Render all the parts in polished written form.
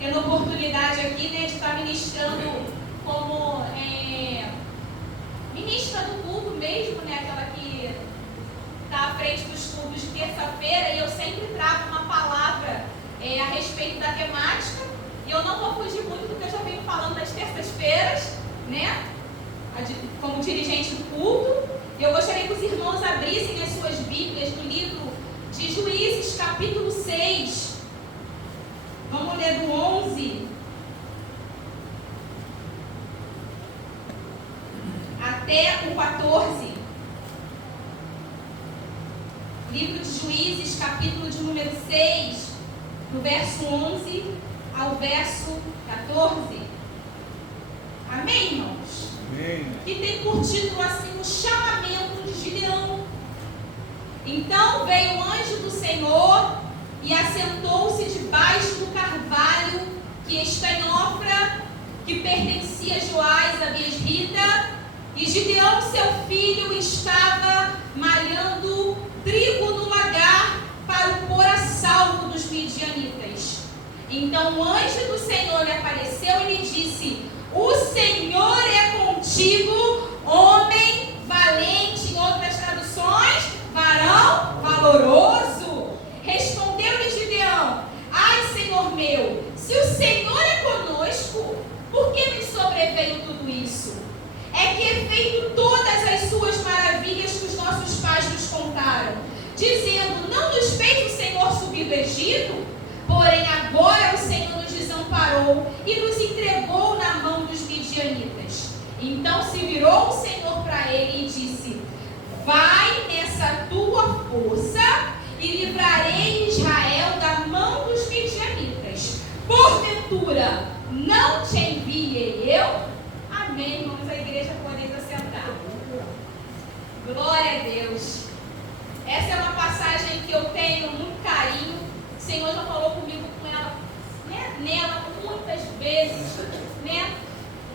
tendo a oportunidade aqui, né, de estar ministrando como ministra do culto mesmo, né, aquela que está à frente dos cultos de terça-feira, e eu sempre trago uma palavra a respeito da temática, e eu não vou fugir muito do que eu já venho falando das terças-feiras, né, como dirigente do culto. Eu gostaria que os irmãos abrissem as suas Bíblias no livro de Juízes, capítulo 6. Vamos ler do 11 até o 14. Livro de Juízes, capítulo de número 6, do verso 11 ao verso 14. Amém, irmãos? Amém. Que tem por título assim: o chamamento de Gideão. Então veio o anjo do Senhor e assentou-se debaixo do carvalho que está em Ofra, que pertencia a Joás, a Biesrita, e Gideão, seu filho, estava malhando trigo no lagar para o pôr a salvo dos midianitas. Então o anjo do Senhor lhe apareceu e lhe disse: o Senhor é contigo, homem valente. Em outras traduções, varão valoroso. Respondeu-lhe Gideão: ai, Senhor meu, se o Senhor é conosco, por que me sobreveio tudo isso? É que é feito todas as suas maravilhas que os nossos pais nos contaram, dizendo: não nos fez o Senhor subir do Egito? Porém agora o Senhor nos desamparou e nos entregou na mão dos midianitas. Então se virou o Senhor para ele e disse: vai nessa tua força e livrarei Israel da mão dos midianitas. Porventura não te enviei eu? Amém, irmãos, a igreja pode assentar. Glória a Deus. Essa é uma passagem que eu tenho muito carinho. O Senhor já falou comigo com ela, né, nela muitas vezes, né?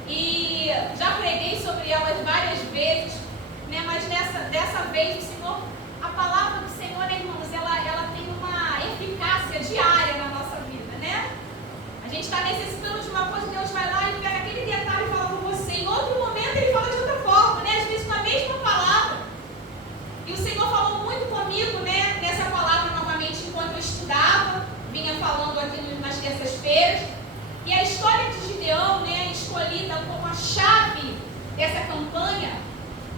E já preguei sobre elas várias vezes, né? Mas dessa vez o Senhor, a palavra do Senhor, irmãos, ela tem uma eficácia diária na nossa vida, né? A gente está necessitando de uma coisa, Deus vai lá e pega aquele detalhe e fala com você. Em outro momento ele fala de outra forma, né? Às vezes com a mesma palavra. E o Senhor falou muito comigo, né, nessa palavra novamente enquanto eu estudava, vinha falando aqui nas terças-feiras. E a história de Gideão, né, escolhida como a chave dessa campanha,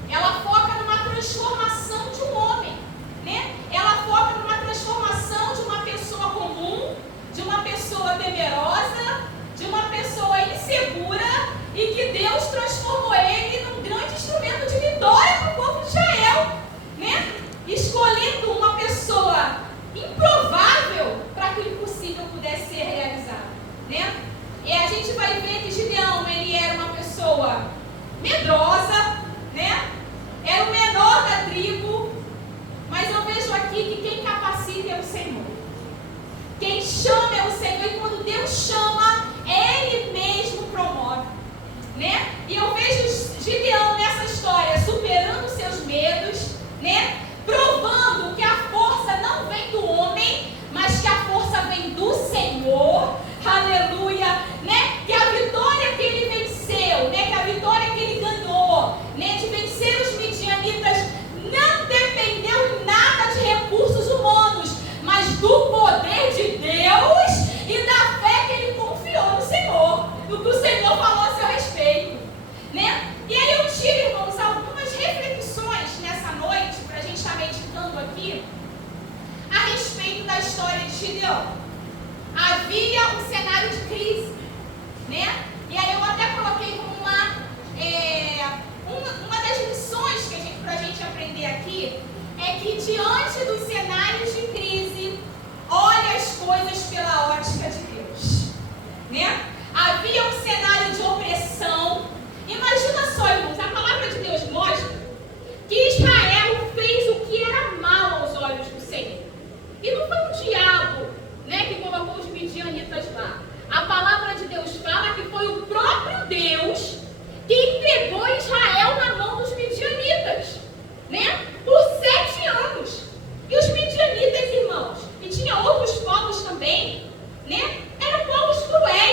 ela foca numa transformação de um homem, né? Ela foca numa transformação de uma pessoa comum, de uma pessoa temerosa, de uma pessoa insegura, e que Deus transformou ele num grande instrumento de vitória para o povo de Israel, né? Escolhendo uma pessoa improvável para que o impossível pudesse ser realizado, né? E a gente vai ver que Gideão, ele era uma pessoa medrosa, né? Era o menor da tribo, mas eu vejo aqui que quem capacita é o Senhor. Quem chama é o Senhor, e quando Deus chama, Ele mesmo promove, né? E eu vejo Gideão nessa história superando seus medos, né? Provando que a força não vem do homem, mas que a força vem do Senhor. Aleluia, né? Que a vitória que ele venceu, né? Que a vitória que ele ganhou, né? De vencer os midianitas não dependeu em nada de recursos humanos, mas do poder de Deus e da fé que ele confiou no Senhor, do que o Senhor falou a seu respeito, né? E aí eu tive, irmãos, algumas reflexões nessa noite, para a gente estar meditando aqui, a respeito da história de Gideão. Havia um cenário de crise, né? E aí eu até coloquei como uma das lições que para a gente aprender aqui, é que diante dos cenários de crise, olha as coisas pela ótica de Deus, né? Havia um cenário de opressão. Imagina só, irmãos, a palavra de Deus mostra que Israel fez o que era mal aos olhos do Senhor. E não foi o diabo, né, que colocou os midianitas lá. A palavra de Deus fala que foi o próprio Deus que entregou Israel na mão dos midianitas, né, por 7 anos. E os midianitas, irmãos, e tinha outros povos também, né, eram povos cruéis.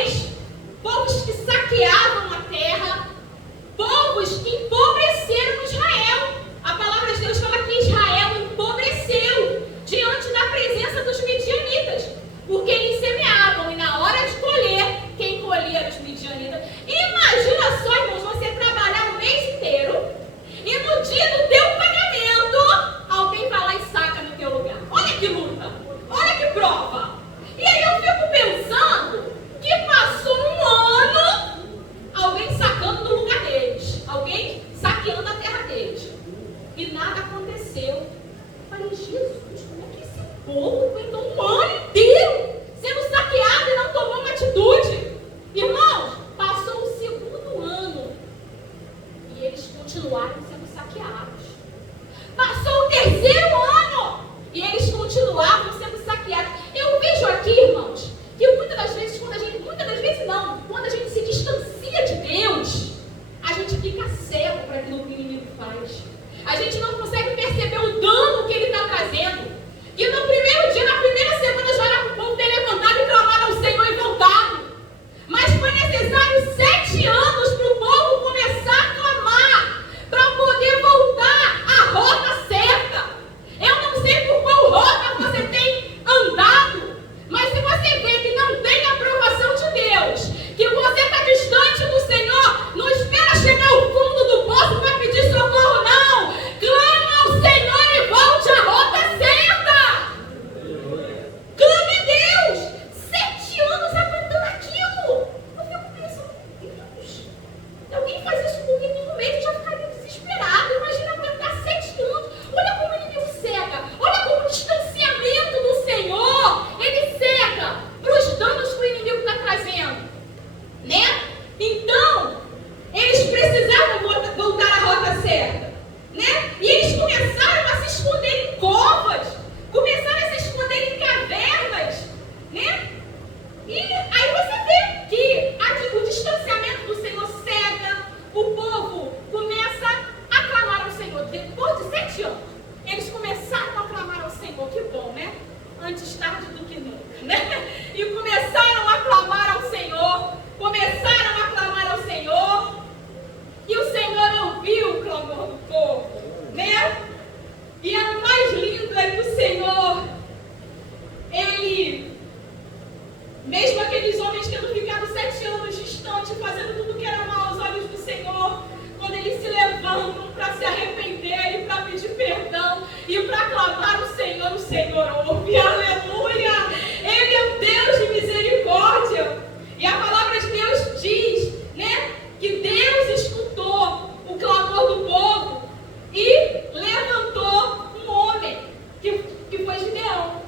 Mesmo aqueles homens tendo ficado 7 anos distante, fazendo tudo que era mal aos olhos do Senhor, quando eles se levantam para se arrepender e para pedir perdão e para clamar o Senhor ouve, aleluia! Ele é um Deus de misericórdia. E a palavra de Deus diz, né, que Deus escutou o clamor do povo e levantou um homem, que foi Gideão,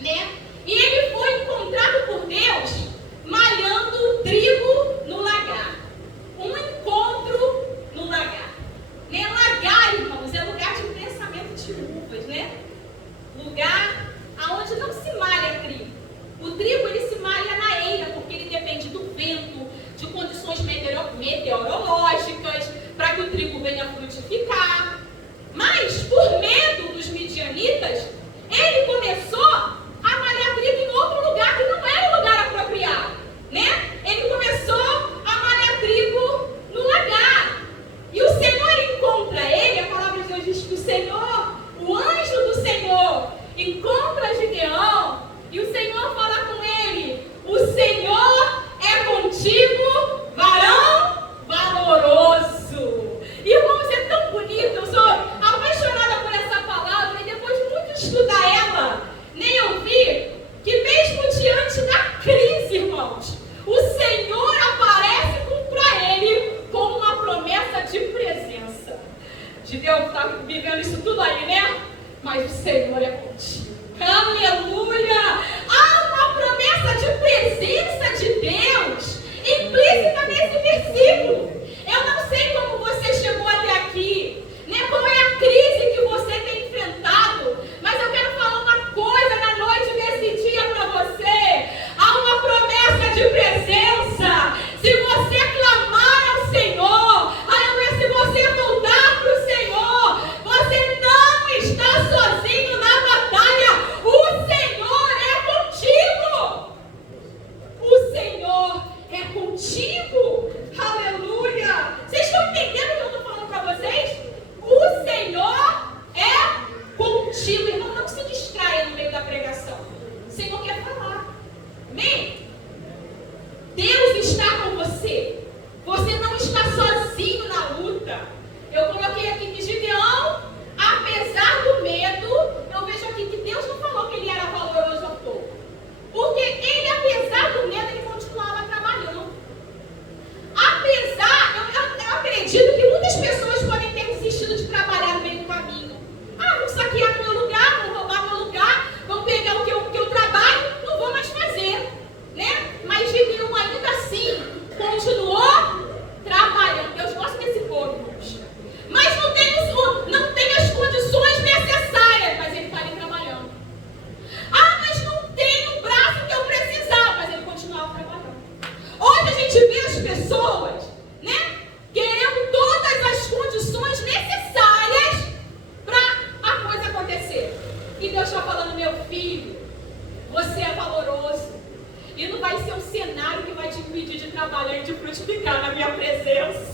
né? E ele foi encontrado por Deus malhando trigo no lagar. Um encontro no lagar. Né? Lagar, irmãos, é lugar de prensamento de uvas, né? Lugar onde não se malha trigo. O trigo, ele se malha na eira, porque ele depende do vento, de condições meteorológicas, para que o trigo venha frutificar. Mas, por medo dos midianitas, ele começou a malhar trigo em outro lugar, que não era o lugar apropriado, né? Ele começou a malhar trigo no lagar. E o Senhor encontra ele, a palavra de Deus diz que o anjo do Senhor, encontra Gideão, e o Senhor fala com ele: o Senhor é contigo, varão valoroso. Irmãos, é tão bonito, eu sou apaixonada por essa palavra, e depois de muito estudar ela, nem ouvir, que mesmo diante da crise, irmãos, o Senhor aparece para ele com uma promessa de presença. Gideão está vivendo isso tudo aí, né? Mas o Senhor é contigo. Aleluia! Há uma promessa de presença de Deus implícita nesse versículo. Eu não sei como você chegou até aqui, né? Qual é a crise que você tem enfrentado, mas eu quero falar uma coisa na noite desse dia para você. Há uma promessa de presença. Se você clamar ao Senhor, aleluia, se você voltar para o Senhor, você não está sozinho na batalha. O Senhor é contigo. O Senhor é contigo. Aleluia. Vocês estão entendendo o que eu estou falando para vocês? O Senhor é contigo. Irmão, não se distraia no meio da pregação. O Senhor quer falar. Amém? Deus está com você. Você não está sozinho na luta. Eu coloquei aqui que Gideão, apesar do medo, eu vejo aqui que Deus não falou que ele era valoroso ao todo. Porque ele, apesar do medo, ele continuava trabalhando. Eu acredito que muitas pessoas podem ter desistido de trabalhar no meio do caminho. Vão saquear meu lugar, vão roubar meu lugar, vão pegar o que eu trabalho, não vou mais fazer, né? Mas Gideão ainda assim continuou trabalhando. Deus gosta desse povo, irmãos. Mas não tem as condições necessárias, mas ele está ali trabalhando. Mas não tem o braço que eu precisava, mas ele continuava trabalhando. Hoje a gente vê as pessoas, né, querendo todas as condições necessárias para a coisa acontecer. E Deus está falando: meu filho, você é valoroso. E não vai ser um cenário que vai te impedir de trabalhar e de frutificar na minha presença.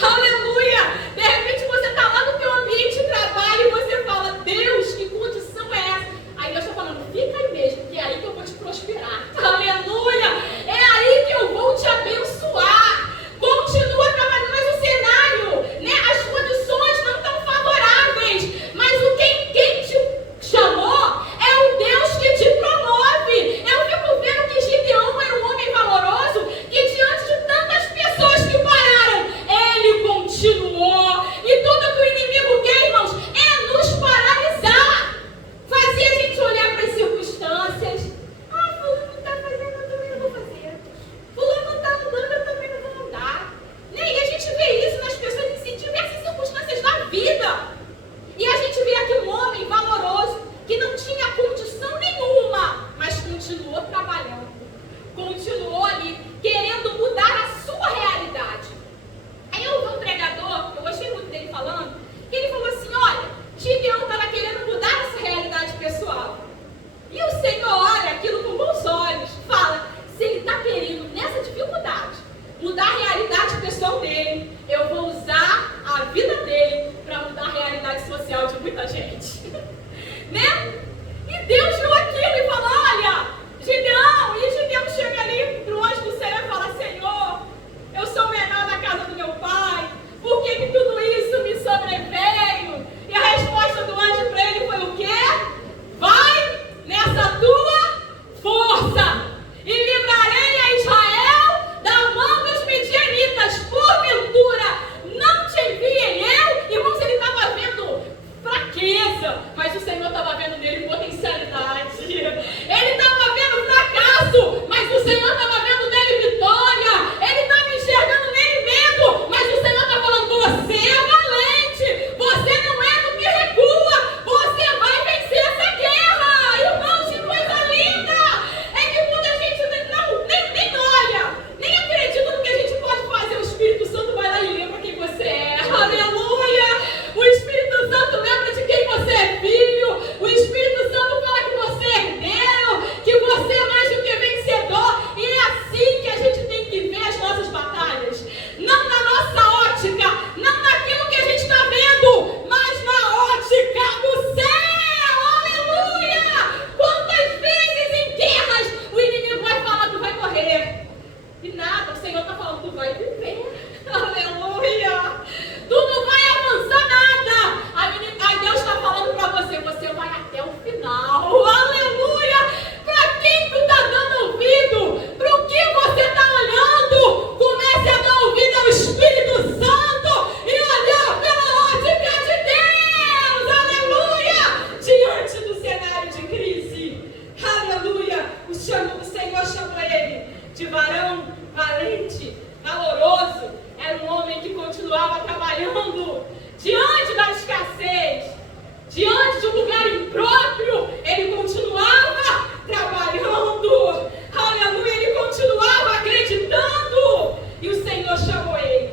Aleluia! De repente você está lá no teu ambiente de trabalho e você fala: Deus, que condição é essa? Aí Deus está falando: fica aí mesmo, que é aí que eu vou te prosperar. Aleluia! É aí que eu vou te abençoar. Continua trabalhando, mas o cenário, né, as condições não estão favoráveis. Mas quem te chamou é o Deus que te promove. Eu fico vendo que Gideão era um homem valoroso, que diante de tantas pessoas que pararam, ele continuou chamou ele de varão valente, valoroso. Era um homem que continuava trabalhando diante da escassez, diante de um lugar impróprio. Ele continuava trabalhando, aleluia, ele continuava acreditando, e o Senhor chamou ele,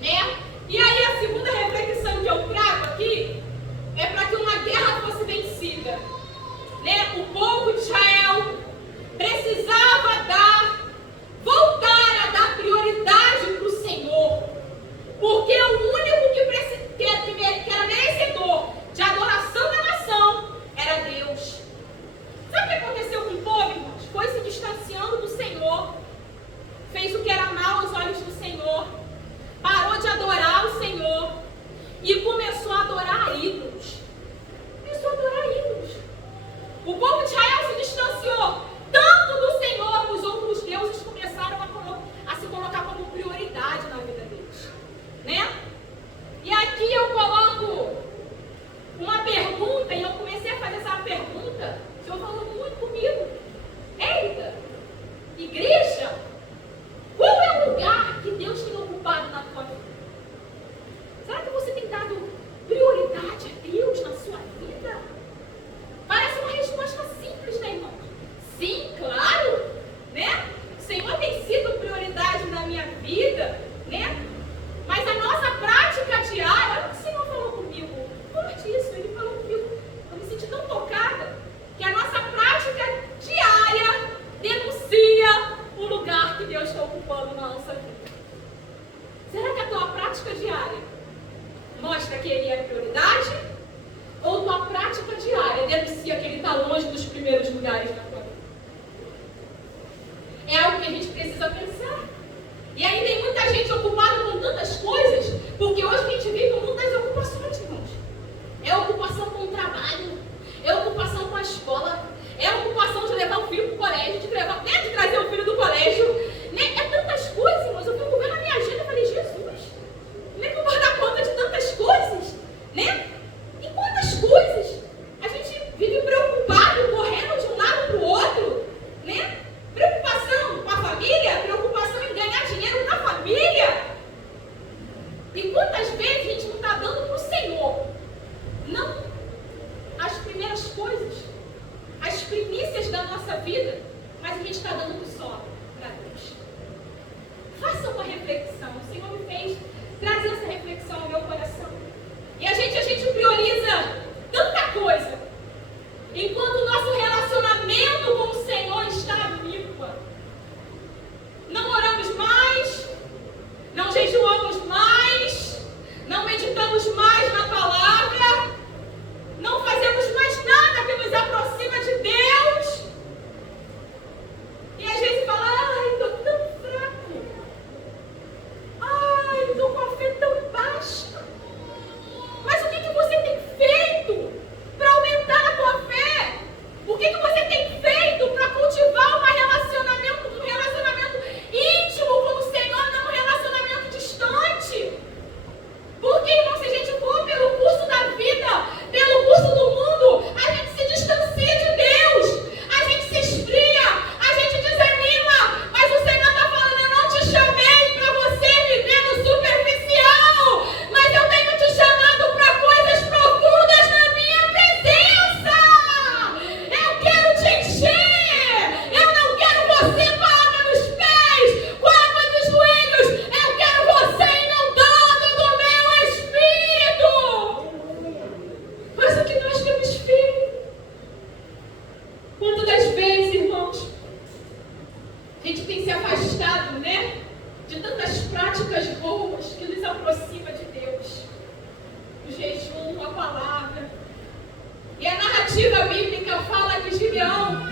né? E aí a segunda reflexão que eu trago aqui é para que uma guerra fosse vencida, né? O povo de Israel precisava voltar a dar prioridade para o Senhor, porque o único que era merecedor de adoração da nação era Deus. Sabe o que aconteceu com o povo, irmãos? Foi se distanciando do Senhor, fez o que era mal aos olhos do Senhor, parou de adorar o Senhor e começou a adorar ídolos. O povo de Israel se distanciou tanto do Senhor que os outros deuses começaram a se colocar como prioridade na vida deles, né? E aqui eu coloco uma pergunta, e eu comecei a fazer essa pergunta. O Senhor falou muito comigo. Eita, igreja, qual é o lugar que Deus tem ocupado na tua vida? Será que você tem dado prioridade a Deus na sua vida? Parece uma resposta simples, né, irmão? Sim, claro, né? O Senhor tem sido prioridade na minha vida, né? Mas a nossa prática diária, olha o que o Senhor falou comigo. Como disso? Ele falou comigo. Eu me senti tão tocada que a nossa prática diária denuncia o lugar que Deus está ocupando na nossa vida. Será que a tua prática diária mostra que Ele é prioridade? Ou tua prática diária denuncia que Ele está longe dos primeiros lugares na tua vida? É algo que a gente precisa pensar. E aí tem muita gente ocupada com tantas coisas, porque hoje a gente vive um mundo das ocupações, irmãos. É ocupação com o trabalho, é ocupação com a escola, é ocupação de levar o filho para o colégio, de trazer o filho do colégio, né? É tantas coisas, irmãos. Eu fico vendo a minha agenda e falei, Jesus, como é que eu vou dar conta de tantas coisas, né? E quantas coisas a gente vive preocupado, correndo de um lado para o outro, né? Preocupação com a família, preocupação em ganhar dinheiro na família. E quantas vezes a gente não está dando para o Senhor, não as primeiras coisas, as primícias da nossa vida, mas a gente está dando só para Deus. Faça uma reflexão. O Senhor me fez trazer essa reflexão ao meu coração. E a gente prioriza tanta coisa, enquanto o nosso relacionamento com o Senhor está míngua. Não oramos mais, não jejuamos mais, não meditamos mais na palavra, não fazemos mais nada que nos aproxima de Deus. E às vezes fala, ai, estou tão fraco, ai, estou com a fé tão baixa. Mas o que você tem feito para aumentar a tua fé? O que você tem feito para cultivar um relacionamento íntimo com o Senhor, não um relacionamento distante? Porque, irmão, se a gente for pelo curso da vida, pelo curso do mundo, a gente se distancia de Deus, a gente se esfria, a gente desanima. Mas o Senhor está falando, eu não te chamei para você viver no superficial, mas eu tenho te chamado para coisas profundas na minha presença. Eu quero te encher. Eu não quero você com a água nos pés, com a água dos joelhos. Eu quero você inundado do meu Espírito. Mas o que nós temos feito? Quantas das vezes, irmãos, a gente tem se afastado, né, de tantas práticas boas que nos aproxima de Deus. O jejum, a palavra. E a narrativa bíblica fala que Gideão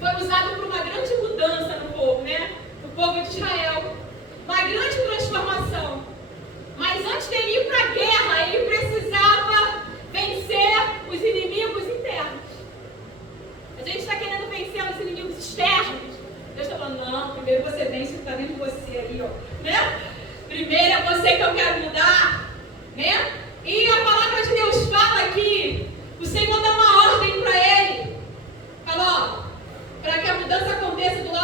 foi usado por uma grande mudança no povo, né? No povo de Israel. Uma grande transformação. Mas antes dele ir para a guerra, ele precisava vencer os inimigos internos. A gente está querendo vencer os inimigos externos. Deus está falando, não, primeiro você vence o que está dentro de você aí, ó. Né? Primeiro é você que eu quero mudar. Né? E a palavra de Deus fala que o Senhor dá uma ordem para ele. Fala, ó, para que a mudança aconteça do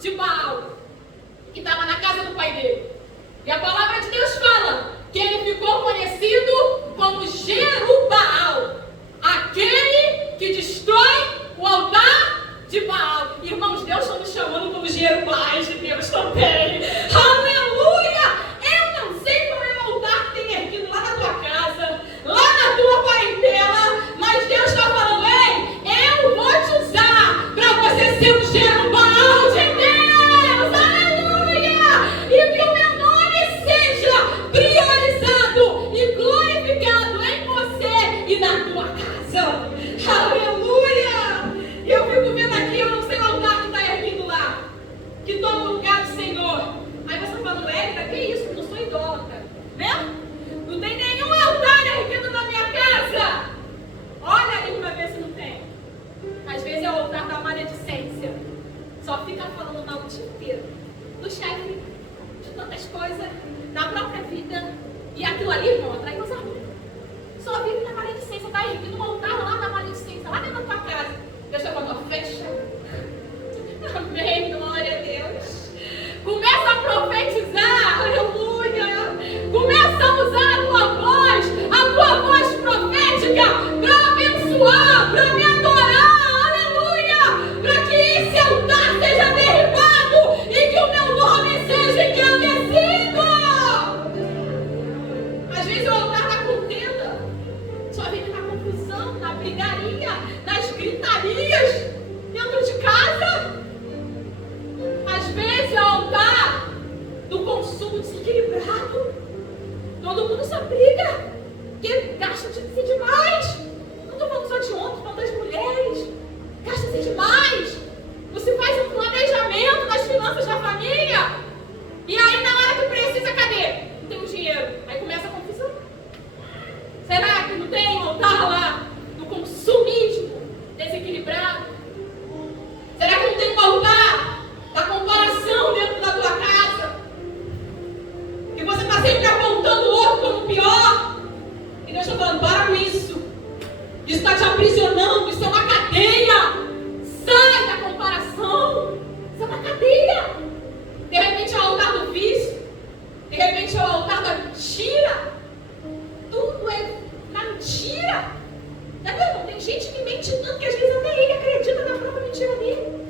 de Baal, que estava na casa do pai dele. E a palavra de Deus fala que ele ficou conhecido como Jerubaal, aquele que destrói o altar de Baal. Irmãos, Deus está nos chamando como Jerubaais de Deus também. Aleluia! Eu não sei qual é o altar que tem erguido lá na tua casa, lá na tua parentela, mas Deus está falando: ei, eu vou te usar para você ser um Jerubaal de Deus. Aleluia! E que o meu nome seja priorizado e glorificado em você e na tua casa. Aleluia! E eu fico vendo aqui, eu não sei o altar que está erguido lá, que toma o lugar do Senhor. Aí você está falando: Érica, que isso? Eu não sou idólatra, né? Não tem nenhum altar erguido na minha casa. Olha ali para ver se não tem. Às vezes é o altar da maledicência. Só fica falando mal o dia inteiro do chefe, de tantas coisas, da própria vida. E aquilo ali, irmão, atrai coisa ruim. Só vive na maledicência. Está erguido um altar lá da maledicência, lá dentro da tua casa. Deus está falando: fecha. Amém, glória a Deus. Começa a profetizar, aleluia. Começa a usar a tua voz profética para abençoar, para me adorar, aleluia. Para que esse altar seja derribado e que o meu nome seja engrandecido. Às vezes o altar da contenda só vive na confusão, na brigaria, nas gritarias dentro de casa. Às vezes é o altar do consumo desequilibrado. Todo mundo só briga, porque gasta-se demais. Não estou falando só de homens, estou falando das mulheres. Gasta-se demais. Você faz um planejamento das finanças da família, e aí na hora que precisa, cadê? Não tem o dinheiro. Aí começa a confusão. Será que não tem um altar lá do consumismo desequilibrado? Será que não tem um altar da comparação dentro da tua casa? Que você está sempre apontando o outro como pior. E Deus está falando: para com isso. Isso está te aprisionando. Isso é uma cadeia. Sai da comparação. Isso é uma cadeia. De repente é o altar do vício. De repente é o altar da mentira. Tudo é mentira. Tá vendo? Tem gente que mente tanto que às vezes até ele acredita na própria mentira dele.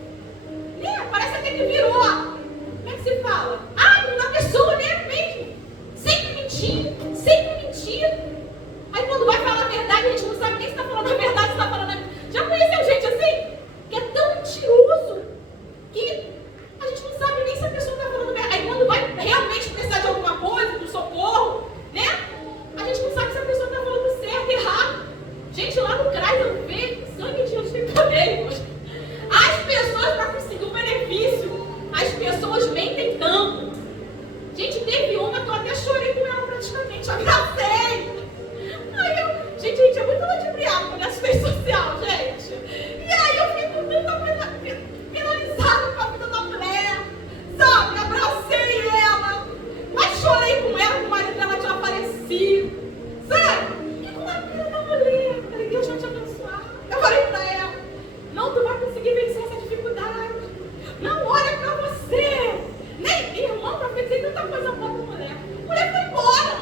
Né? Parece até que virou. Como é que se fala? Na pessoa, né? Mesmo. Sempre mentir. Sempre mentir. Aí quando vai falar a verdade, a gente não sabe nem se está falando a verdade, se está falando a... Já conheceu gente assim? Que é tão mentiroso que a gente não sabe nem se a pessoa está falando a verdade. Aí quando vai realmente precisar de alguma coisa, de um socorro, né? A gente não sabe se a pessoa está falando certo, errado. Gente, lá no CRAS eu vejo, sangue de Deus tem poder, irmãos. As pessoas, para conseguir o benefício, as pessoas mentem tanto. Gente, teve uma que eu até chorei com ela praticamente, eu abracei. Gente, é muito ludibriado com assistência social, gente. E aí eu fico tanta penalizada com a vida da mulher, sabe? Abracei ela, mas chorei com ela, que o marido dela tinha aparecido, sabe? E com a pena da mulher, eu falei: Deus vai te abençoar. Eu falei pra ela: não, tu vai conseguir vencer essa dificuldade. Não olha pra você. Nem irmão, profetizei tanta coisa boa pra mulher. A mulher foi embora.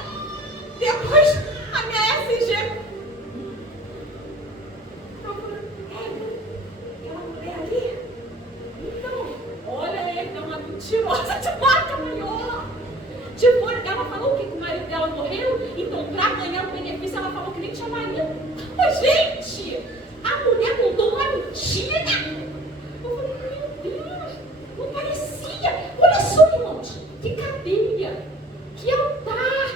Depois, a minha SG. Eu falei: aquela mulher ali? Então, olha, ele é uma mentirosa de marca maior. Tipo, ela falou que o marido dela morreu, então pra ganhar o benefício ela falou que nem tinha marido. Mas, gente, a mulher contou uma mentira. Eu falei: meu Deus, não parecia. Olha só, irmãos, que cadeia, que altar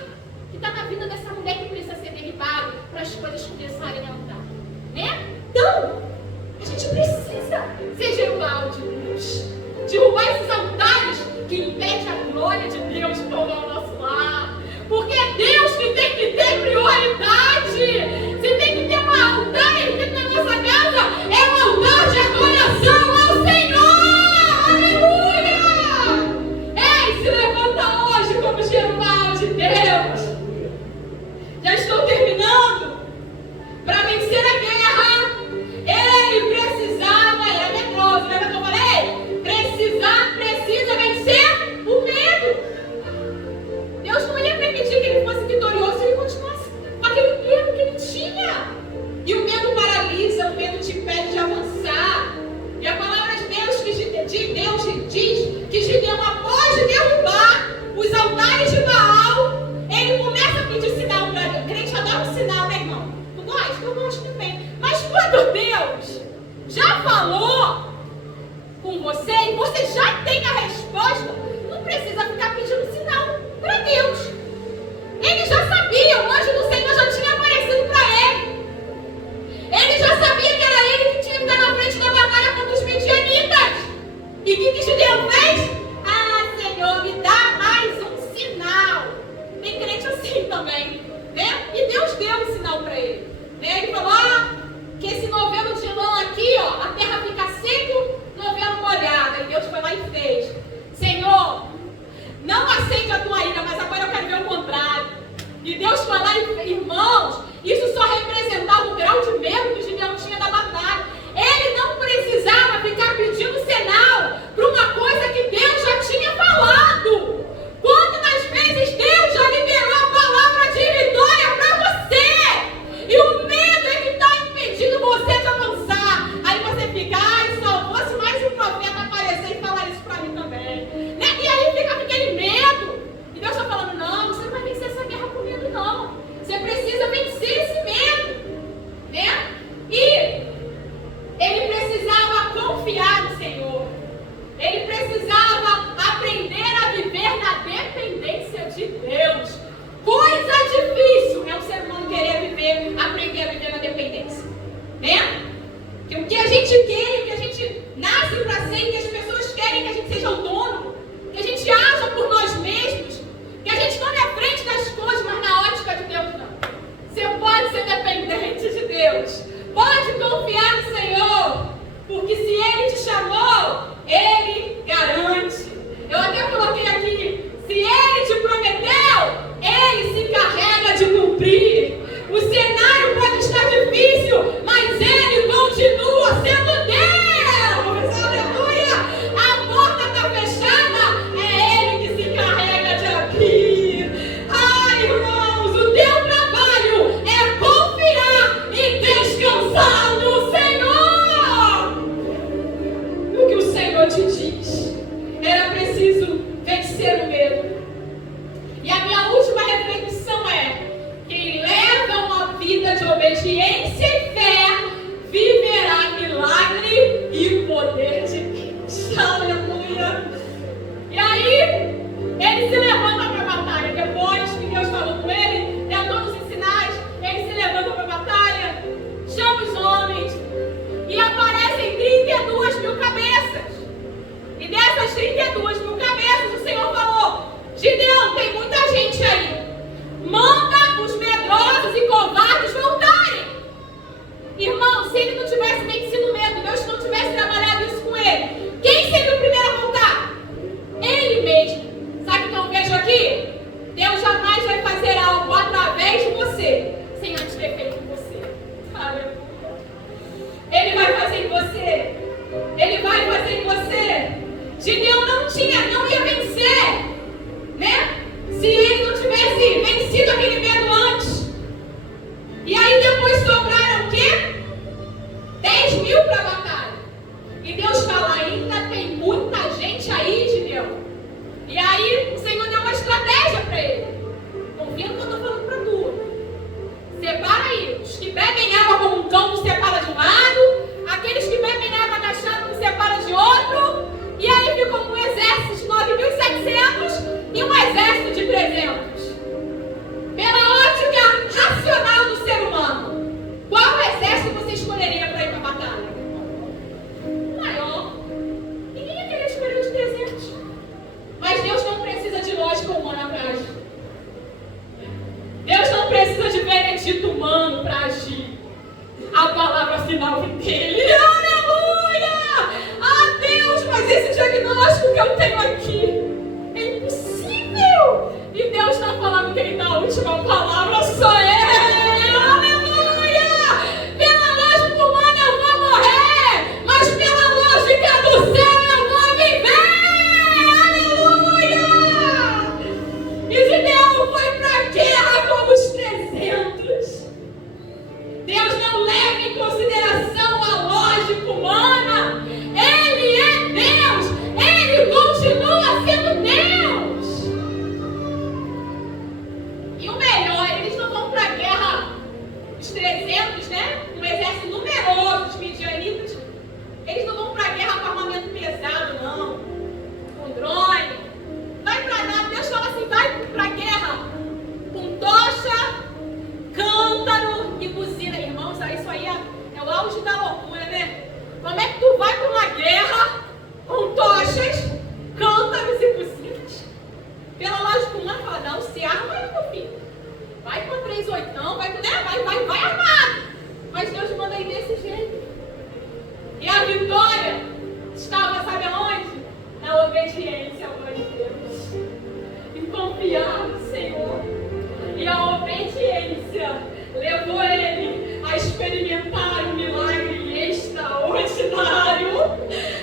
que está na vida dessa mulher que precisa ser derribado para as coisas começarem a andar, né? Então, a gente precisa ser Jerubaal de Deus, derrubar esses altares que impedem a glória de Deus de tomar o nosso lar, porque é Deus que tem que ter prioridade. Você tem que ter uma Gideão fez? Ah, Senhor, me dá mais um sinal. Tem crente assim também, né? E Deus deu um sinal para ele, né? Ele falou, que esse novelo de lã aqui, ó, a terra fica seco, novelo molhada. E Deus foi lá e fez. Senhor, não aceite a tua ira, mas agora eu quero ver o contrário. E Deus foi lá e, irmãos, isso só representava o grau de medo que Gideão tinha da batalha. Ele não precisava ficar pedindo sinal para uma coisa que Deus já tinha falado. Quantas vezes Deus já liberou a palavra de vitória para você? E o medo é que está impedindo você de avançar. Aí você fica, ai, só fosse mais um profeta aparecer e falar isso para mim também, né? E aí fica aquele medo. E Deus está falando, não, você não vai vencer essa guerra com medo, não. Você precisa vencer esse medo, né? E ele precisava confiar no Senhor. Ele precisava aprender a viver na dependência de Deus. Coisa difícil é o ser humano querer aprender a viver na dependência, né? Que o que a gente quer, o que a gente nasce para ser, que as pessoas querem que a gente seja autônomo, que a gente haja por nós mesmos, que a gente tome a frente das coisas, mas na ótica de Deus não. Você pode ser dependente de Deus. Pode confiar no Senhor, porque se Ele te chamou, Ele garante. Eu até coloquei aqui, se Ele te prometeu, Ele se encarrega de cumprir. O cenário pode estar difícil, mas Ele continua sendo Deus. Aleluia! A porta está fechada, é Ele que se encarrega de abrir. Ai, irmãos, o teu trabalho é confiar e descansar no Senhor. O que o Senhor te diz. Era preciso vencer o medo. E a minha última reflexão é: quem leva uma vida de obediência e fé viverá milagre e poder de Deus. Aleluia! E aí, ele se levanta para a batalha. Depois que Deus falou com ele, deu todos os sinais, ele se levanta para a batalha, chama os homens e aparecem 32 mil cabeças. E dessas 32 mil cabeças, o Senhor falou: Gideão, tem muita gente aí. Manda os medrosos e covardes voltarem. Irmão, se ele não tivesse vencido o medo, Deus não tivesse trabalhado isso com ele, quem seria o primeiro a voltar? Ele mesmo. Sabe o que eu vejo aqui? Deus jamais vai fazer algo através de você sem antes ter feito em você. Aleluia. Ele vai fazer em você. Ele vai fazer em você. Gideão não ia vencer, né? Se ele não tivesse vencido aquele medo antes. E aí depois sobraram o quê? 10 mil para a batalha. E Deus fala, ainda tem muita gente aí, Gideão. E aí o Senhor deu uma estratégia para ele. Confia no que eu estou falando para tu. Separa aí. Os que bebem água como um cão, tu separa de um lado. Aqueles que bebem água agachado, tu separa de outro. E aí ficou um exército de 9.700 Pela lógica humana, fala, não, se arma aí, meu filho. Vai com a 3/8, não, vai armado. Mas Deus manda aí desse jeito. E a vitória estava, sabe aonde? Na obediência à voz de Deus. Em confiar no Senhor. E a obediência levou ele a experimentar um milagre extraordinário.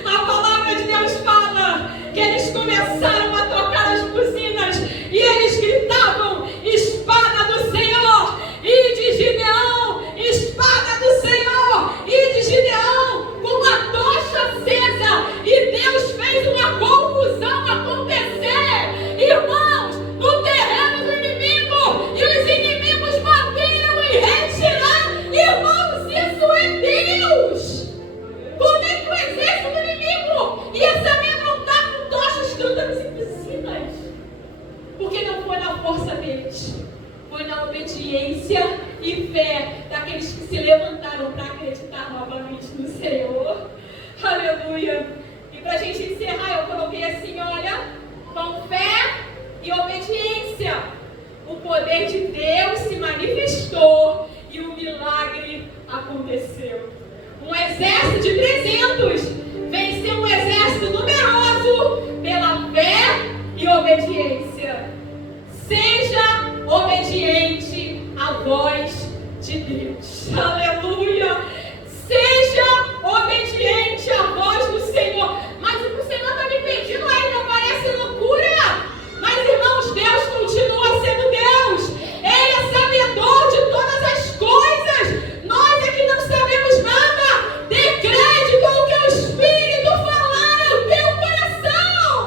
A palavra de Deus fala que eles começaram a tocar as buzinas e eles gritavam: espada do Senhor e de Gideão, espada do Senhor e de Gideão, com uma tocha acesa, e Deus fez uma confusão acontecer, irmãos, no terreno do inimigo, e os inimigos bateram em retirar. Irmãos, isso é Deus. Como é que o exército do inimigo ia saber montar com tochas cantando em piscinas? Porque não foi na força deles, foi na obediência e fé daqueles que se levantaram para acreditar novamente no Senhor. Aleluia. E para a gente encerrar, eu coloquei assim, olha, com fé e obediência, o poder de Deus se manifestou e o milagre aconteceu. Um exército de 300 venceu um exército numeroso pela fé e obediência. Seja obediente à voz de Deus. Aleluia! Seja obediente à voz do Senhor. Mas o que o Senhor está me pedindo ainda parece loucura. Mas, irmãos, Deus continua sendo Deus. Ele é sabedor de todas as coisas. Nós é que não sabemos nada. Dê crédito ao que o Espírito falar ao teu coração.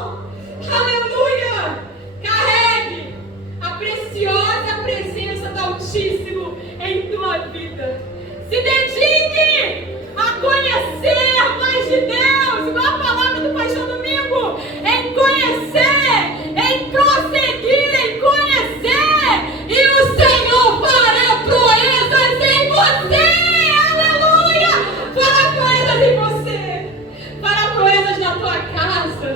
Aleluia! Carregue a preciosa presença do Altíssimo em tua vida. Se dedique a conhecer mais de Deus, igual a palavra do Paixão Domingo, em conhecer, em prosseguir, em conhecer, e o Senhor fará proezas em você. Aleluia! Fará proezas em você, fará proezas na tua casa,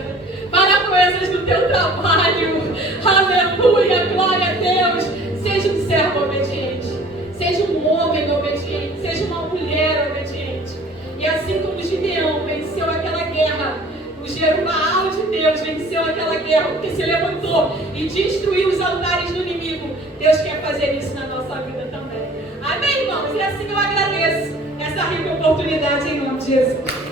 fará proezas no teu trabalho. Aleluia! Glória a Deus! Seja um servo obediente, seja um homem obediente, seja uma mulher obediente. E assim como Gideão venceu aquela guerra, o Jerubaal de Deus venceu aquela guerra, porque se levantou e destruiu os altares do inimigo, Deus quer fazer isso na nossa vida também. Amém, irmãos? E assim eu agradeço essa rica oportunidade em nome de Jesus.